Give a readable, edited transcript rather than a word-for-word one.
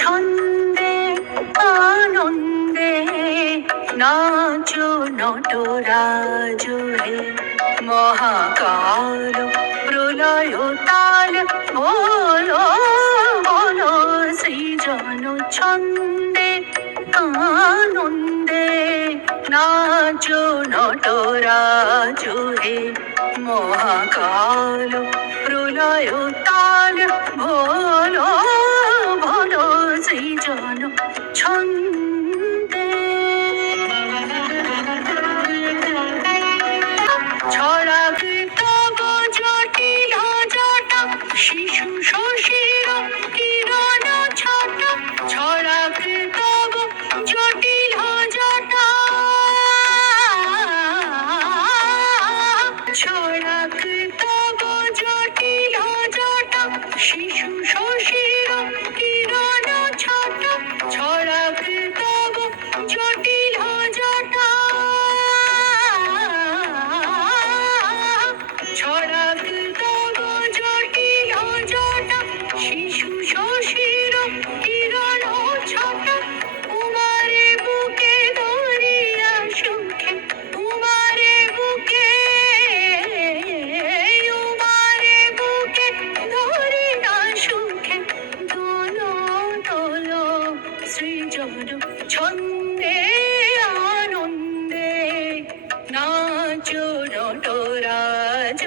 ছন্দে আনন্দে নাচো নটরাজ হে, মহাকাল প্রলয় তাল বলো বলো সৃজন ছন্দে আনন্দে নাচো নটরাজ হে, মহাকাল প্রলয় তাল বলো বলো সৃজন ছন্দে। ছড়াবে তব জটিল জটা, শিশু শশীর কিরণ ছটা। ছড়াবে তব জটিল জটা, ছড়াবে তব জটিল জটা, শিশু শশীর কিরণ ছটা। ছড়াবে তব জটিল জটা, ছড়াক তব জটিল জটা, শিশু শশীর কিরণ ছটা। উমারে বুকে ধরিয়া সুখে, উমারে বুকে, উমারে বুকে ধরিয়া সুখে, দোলো দোলো সৃজন ছন্দে আনন্দে নাচো নটরাজ